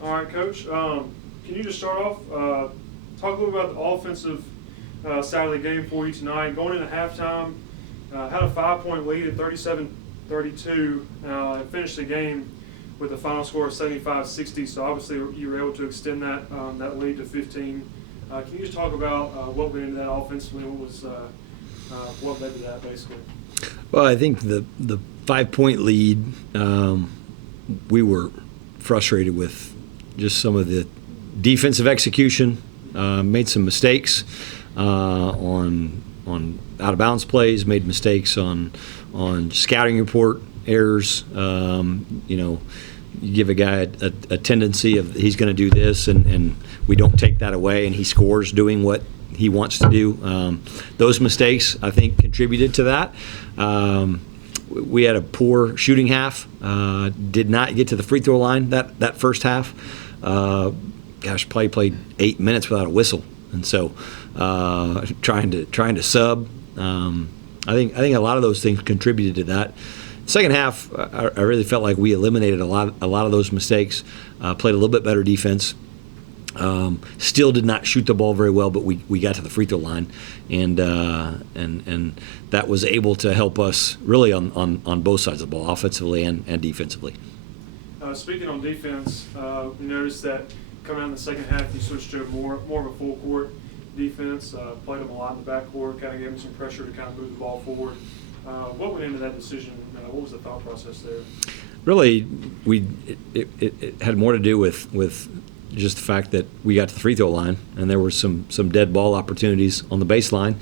All right, Coach. Can you just start off, talk a little about the offensive side of the game for you tonight? Going into halftime, had a 5-point lead at 37-32, and finished the game with a final score of 75-60. So obviously you were able to extend that lead to 15. Can you just talk about what went into that offensively? What led to that, basically? Well, I think the 5-point lead, we were frustrated with just some of the defensive execution. Made some mistakes on out of bounds plays. Made mistakes on scouting report errors. You give a guy a tendency of he's going to do this, and we don't take that away, and he scores doing what he wants to do. Those mistakes, I think, contributed to that. We had a poor shooting half. Did not get to the free throw line that first half. Probably played 8 minutes without a whistle, and so trying to sub. I think a lot of those things contributed to that. Second half, I really felt like we eliminated a lot of those mistakes. Played a little bit better defense. Still did not shoot the ball very well, but we got to the free throw line, and that was able to help us really on both sides of the ball, offensively and defensively. Speaking on defense, we noticed that coming out in the second half, you switched to more of a full court defense. Played them a lot in the backcourt, kind of gave them some pressure to kind of move the ball forward. What went into that decision? What was the thought process there? Really, it had more to do with just the fact that we got to the free throw line, and there were some dead ball opportunities on the baseline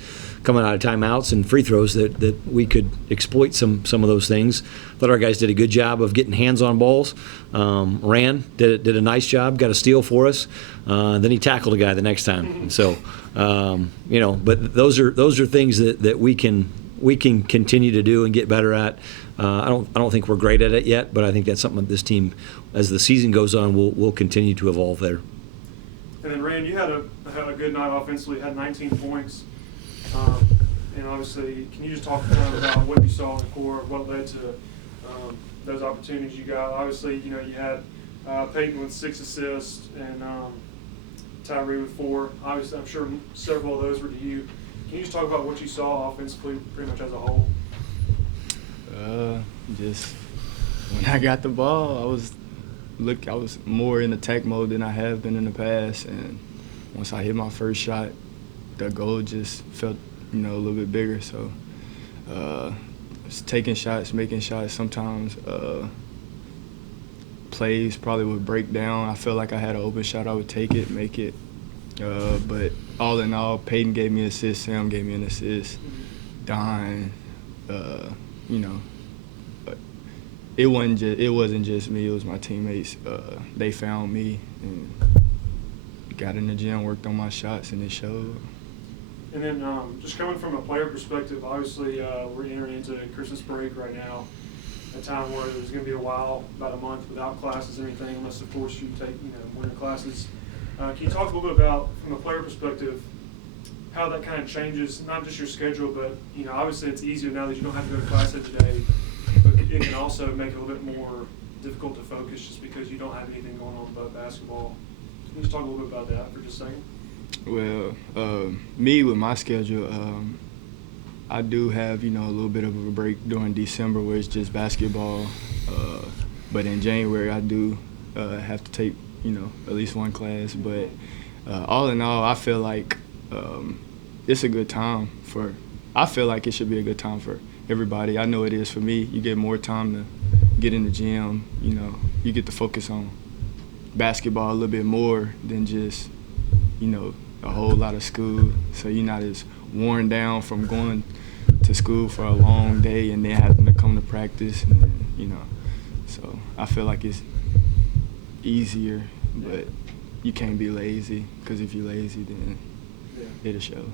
coming out of timeouts and free throws that we could exploit some of those things. Thought our guys did a good job of getting hands on balls. Did a nice job, got a steal for us. Then he tackled a guy the next time. And so, but those are things that we can continue to do and get better at. I don't think we're great at it yet, but I think that's something that this team, as the season goes on, will continue to evolve there. And then, Rand, you had a good night offensively, had 19 points. And obviously, can you just talk about what you saw in the core, what led to those opportunities you got? Obviously, you had Peyton with 6 assists and Tyree with 4. Obviously, I'm sure several of those were to you. Can you just talk about what you saw offensively pretty much as a whole? Just when I got the ball, I was more in attack mode than I have been in the past, and once I hit my first shot, the goal just felt a little bit bigger. So just taking shots, making shots. Sometimes plays probably would break down. I felt like I had an open shot, I would take it, make it. But all in all, Peyton gave me an assist, Sam gave me an assist, Don, but it wasn't just me, it was my teammates. They found me and got in the gym, worked on my shots, and it showed. And then just coming from a player perspective, obviously we're entering into Christmas break right now, a time where there's going to be a while, about a month without classes or anything, unless of course you take winter classes. Can you talk a little bit about, from a player perspective, how that kind of changes not just your schedule, but obviously it's easier now that you don't have to go to class every day, but it can also make it a little bit more difficult to focus just because you don't have anything going on but basketball. Can you just talk a little bit about that for just a second? Well, me with my schedule, I do have a little bit of a break during December where it's just basketball, but in January I do have to take at least one class. But all in all, I feel like it's a good time I feel like it should be a good time for everybody. I know it is for me. You get more time to get in the gym. You get to focus on basketball a little bit more than just a whole lot of school. So you're not as worn down from going to school for a long day and then having to come to practice. And, so I feel like it's easier, but you can't be lazy, because if you're lazy, then it'll show.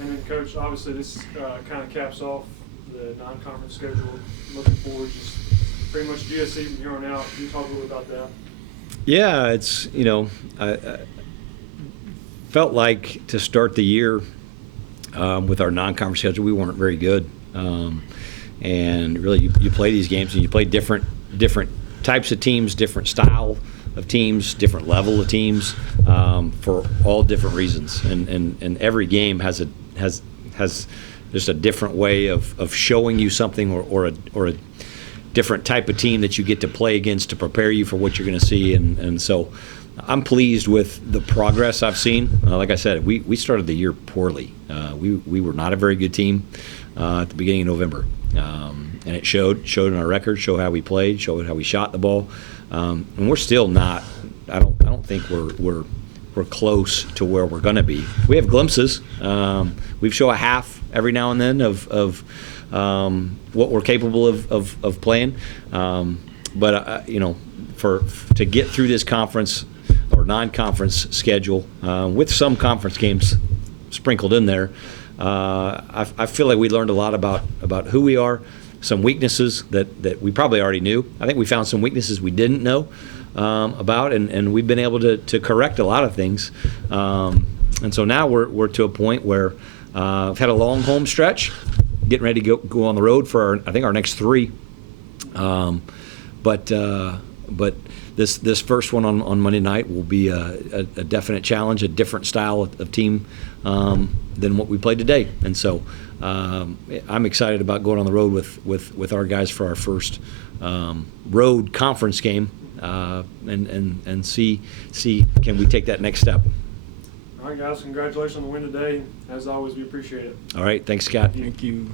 And then, Coach, obviously this kind of caps off the non-conference schedule. Looking forward, just pretty much GSC from here on out. Can you talk a little bit about that? Yeah, it's I felt like to start the year with our non-conference schedule, we weren't very good, and really you play these games and you play different types of teams, different style of teams, different level of teams, for all different reasons. And every game has just a different way of showing you something, or a different type of team that you get to play against to prepare you for what you're going to see. And so I'm pleased with the progress I've seen. Like I said, we started the year poorly. We were not a very good team at the beginning of November. And it showed in our record, showed how we played, showed how we shot the ball. And we're still not, I don't think we're close to where we're going to be. We have glimpses. We show a half every now and then of what we're capable of playing. But to get through this conference or non-conference schedule with some conference games sprinkled in there, I feel like we learned a lot about who we are, some weaknesses that we probably already knew. I think we found some weaknesses we didn't know about, and we've been able to correct a lot of things. And so now we're to a point where we've had a long home stretch, getting ready to go on the road for our next 3. But this first one on Monday night will be a definite challenge, a different style of team than what we played today. And so I'm excited about going on the road with our guys for our first road conference game, and see can we take that next step. All right, guys, congratulations on the win today. As always, we appreciate it. All right, thanks, Scott. Thank you.